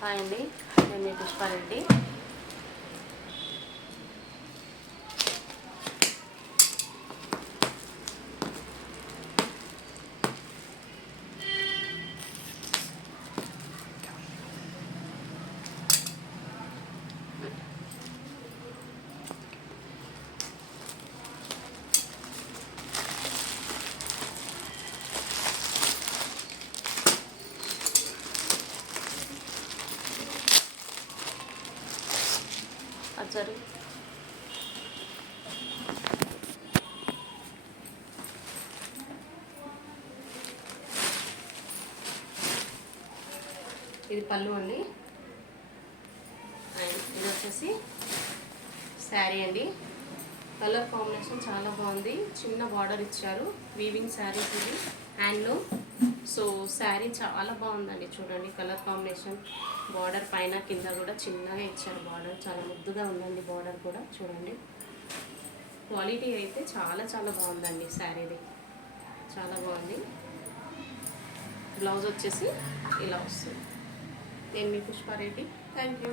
Hi అండి, నేను మీ పుష్పారెడ్డి. అచ్చరు ఇది పళ్ళు అండి. ఇది వచ్చేసి శారీ అండి. కలర్ కాంబినేషన్ చాలా బాగుంది. చిన్న బార్డర్ ఇచ్చారు. వీవింగ్ శారీస్ ఇది, హ్యాండ్లూమ్. సో శారీ చాలా బాగుందండి. చూడండి కలర్ కాంబినేషన్, బార్డర్ పైన కింద కూడా చిన్నగా ఇచ్చారు. బార్డర్ చాలా ముద్దుగా ఉందండి. బార్డర్ కూడా చూడండి. క్వాలిటీ అయితే చాలా చాలా బాగుందండి. శారీది చాలా బాగుంది. బ్లౌజ్ వచ్చేసి ఇలా వస్తుంది. నేను మీ పుష్పారెడ్డి. Thank you.